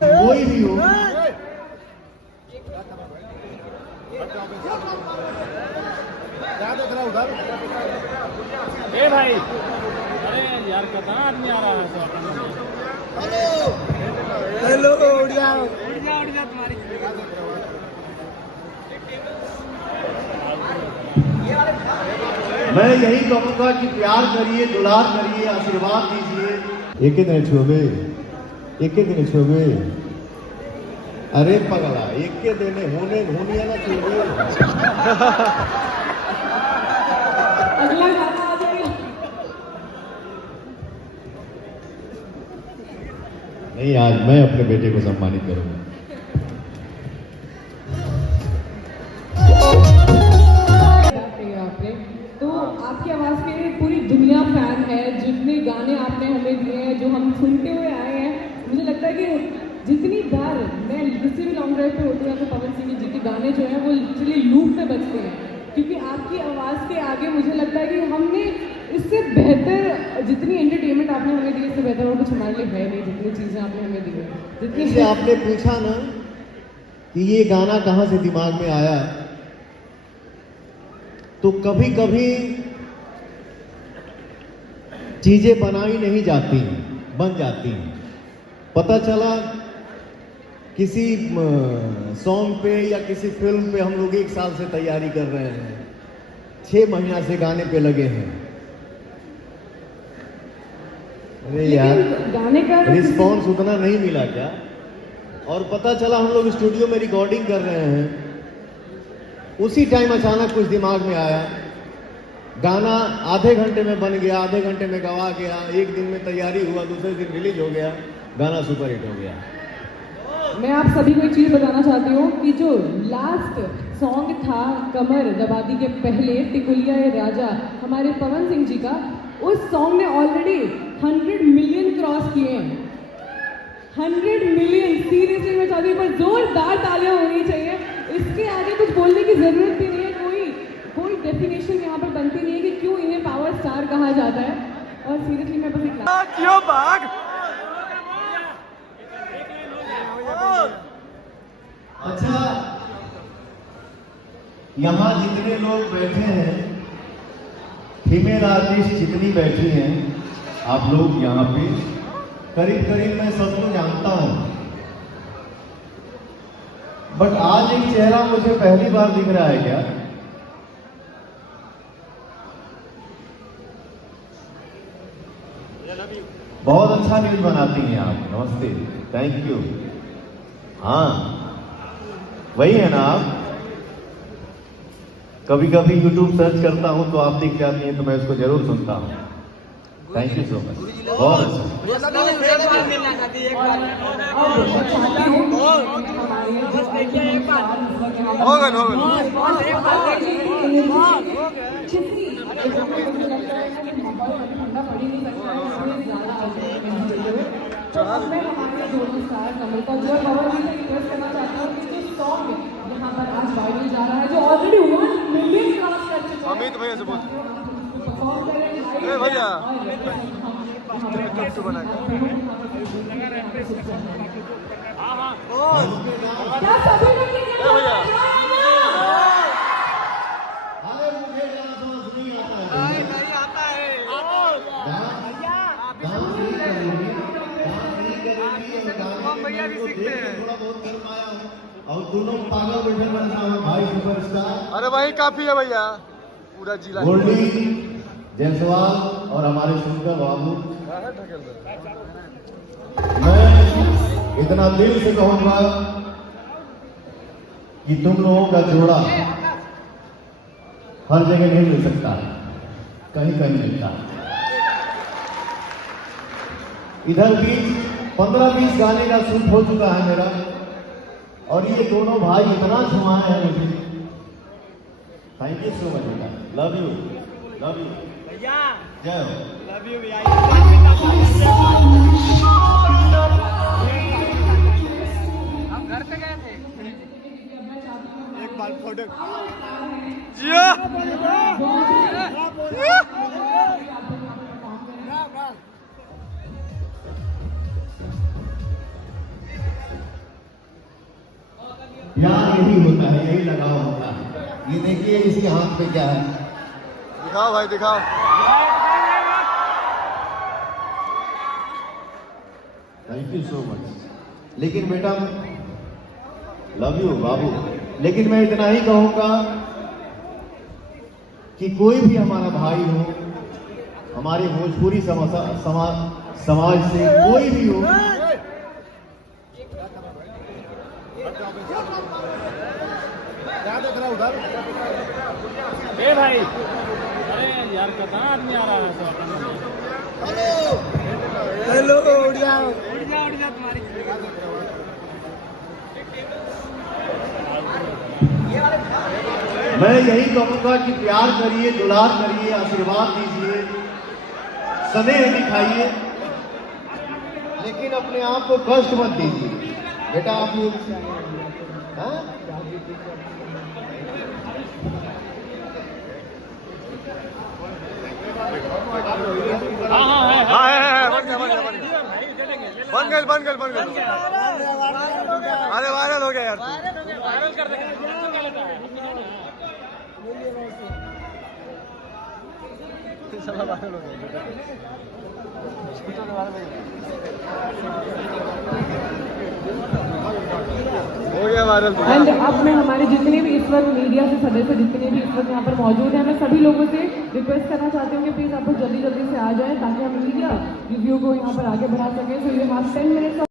कोई भी हो, उधर ए भाई, अरे यार कितना आदमी आ रहा है। हेलो उड़ जाओ तुम्हारी। मैं यही कहूंगा कि प्यार करिए, दुलार करिए, आशीर्वाद दीजिए। एक दिन छुबे, एक दिन छुबे, अरे पगला एक के दिन होने होनिया ना छुबे। अगला गाना आ जाएगा। नहीं, आज मैं अपने बेटे को सम्मानित करूंगा। तो आपकी आवाज के पूरी दुनिया फैन है। जितने गाने आपने हमें दिए हैं, जो हम सुनते हुए आए हैं, मुझे लगता है कि जितनी बार मैं किसी भी लॉन्ग ड्राइव पे होती हूँ तो पवन सिंह जी के गाने जो हैं वो लिटरली लूप में बजते हैं, क्योंकि आपकी आवाज़ के आगे मुझे लगता है कि हमने इससे बेहतर, जितनी एंटरटेनमेंट आपने हमें दी इससे बेहतर और कुछ हमारे लिए है नहीं। जितनी चीज़ें आपने हमें दी हैं, जितनी जैसे आपने पूछा ना कि ये गाना कहाँ से दिमाग में आया, तो कभी कभी चीजें बनाई नहीं जाती, बन जाती। पता चला किसी सॉन्ग पे या किसी फिल्म पे हम लोग 1 साल से तैयारी कर रहे हैं, 6 महीना से गाने पे लगे हैं। अरे यार, गाने का रिस्पॉन्स उतना नहीं मिला क्या? और पता चला हम लोग स्टूडियो में रिकॉर्डिंग कर रहे हैं, उसी टाइम अचानक कुछ दिमाग में आया, गाना आधे घंटे में बन गया, आधे घंटे में गवा गया, 1 दिन में तैयारी हुआ, दूसरे दिन रिलीज हो गया, गाना सुपरहिट हो गया। मैं आप सभी को एक चीज़ बताना चाहती हूँ कि जो लास्ट सॉन्ग था कमर दबादी के पहले, टिकुलिया ये राजा, हमारे पवन सिंह जी का, उस सॉन्ग ने ऑलरेडी 100 मिलियन क्रॉस किए हैं। 100 मिलियन, सीरियसली मैं चाहती हूँ, पर जोरदार तालियां होनी चाहिए। इसके आगे कुछ बोलने की जरूरत भी नहीं है, कोई डेफिनेशन यहाँ पर बनती नहीं है कि क्यों इन्हें पावर स्टार कहा जाता है। और सीरियसली मैं बस एक क्यों भाग। अच्छा, यहाँ जितने लोग बैठे हैं, फीमेल आर्टिस्ट जितनी बैठी हैं, आप लोग यहाँ पे करीब करीब मैं सबको जानता हूं, बट आज एक चेहरा मुझे पहली बार दिख रहा है। क्या बहुत अच्छा न्यूज बनाती हैं आप, नमस्ते, थैंक यू। हाँ, वही है ना आप? कभी कभी YouTube सर्च करता हूं तो आप दिख जाती हैं, तो मैं उसको जरूर सुनता हूं। थैंक यू सो मच, बहुत अच्छा। मैं हमारे दोनों स्टार नम्रता जो है पवन जी से रिक्वेस्ट करना चाहता हूँ कि जो सॉन्ग यहाँ पर आज वायरल जा रहा है, जो ऑलरेडी 1 मिलियन क्रॉस कर चुका है, अमित भैया से बोल, परफॉर्म करें ए भैया क्या सभी लोग भैया अरे मुझे डांस वांस नहीं आता है। नहीं आता है। भैया भी सीखते हैं। थोड़ा बहुत कर पाया हूं, और दोनों पागल बैठे बनता हूं भाई सुपरस्टार। अरे भाई काफी है भैया, पूरा जिला। गोल्डी जायसवाल और हमारे सुंदर बाबू, मैं इतना दिल से कहूंगा कि तुम लोगों का जोड़ा हर जगह नहीं मिल सकता, कहीं कहीं मिलता है। इधर भी 15-20 गाने का शूट हो चुका है मेरा, और ये दोनों भाई इतना झुमाए हैं मुझे। थैंक यू सो मच बेटा, लव यू, लव यू भैया, जय हो। लव यू भैया। हम घर पे गए थे। प्यार यही होता है, यही लगाव होता है। ये देखिए इसके हाथ पे क्या है, दिखाओ भाई दिखाओ। Thank you so much. लेकिन बेटा लव यू बाबू, लेकिन मैं इतना ही कहूंगा कि कोई भी हमारा भाई हो, हमारे भोजपुरी समाज से कोई भी हो, क्या देख रहा उधर? ए भाई, अरे यार कितना आदमी आ रहा है हेलो उड़िया। तुम्हारी। मैं यही कहूंगा कि प्यार करिए, दुलार करिए, आशीर्वाद दीजिए, स्नेह दिखाइए, लेकिन अपने आप को कष्ट मत दीजिए। बेटा आप लोग हाँ? हाँ है बन गए। अरे वायरल हो गया यार। वायरल कर देंगे। हो गया वायरल। एंड अब मैं हमारे जितने भी इस वक्त मीडिया से सदस्य जितने भी इस वक्त यहाँ पर मौजूद हैं, मैं सभी लोगों से रिक्वेस्ट करना चाहती हूँ कि प्लीज आप लोग जल्दी से आ जाएं ताकि हम मीडिया रिव्यू को यहाँ पर आगे बढ़ा सकें। So you have 10 minutes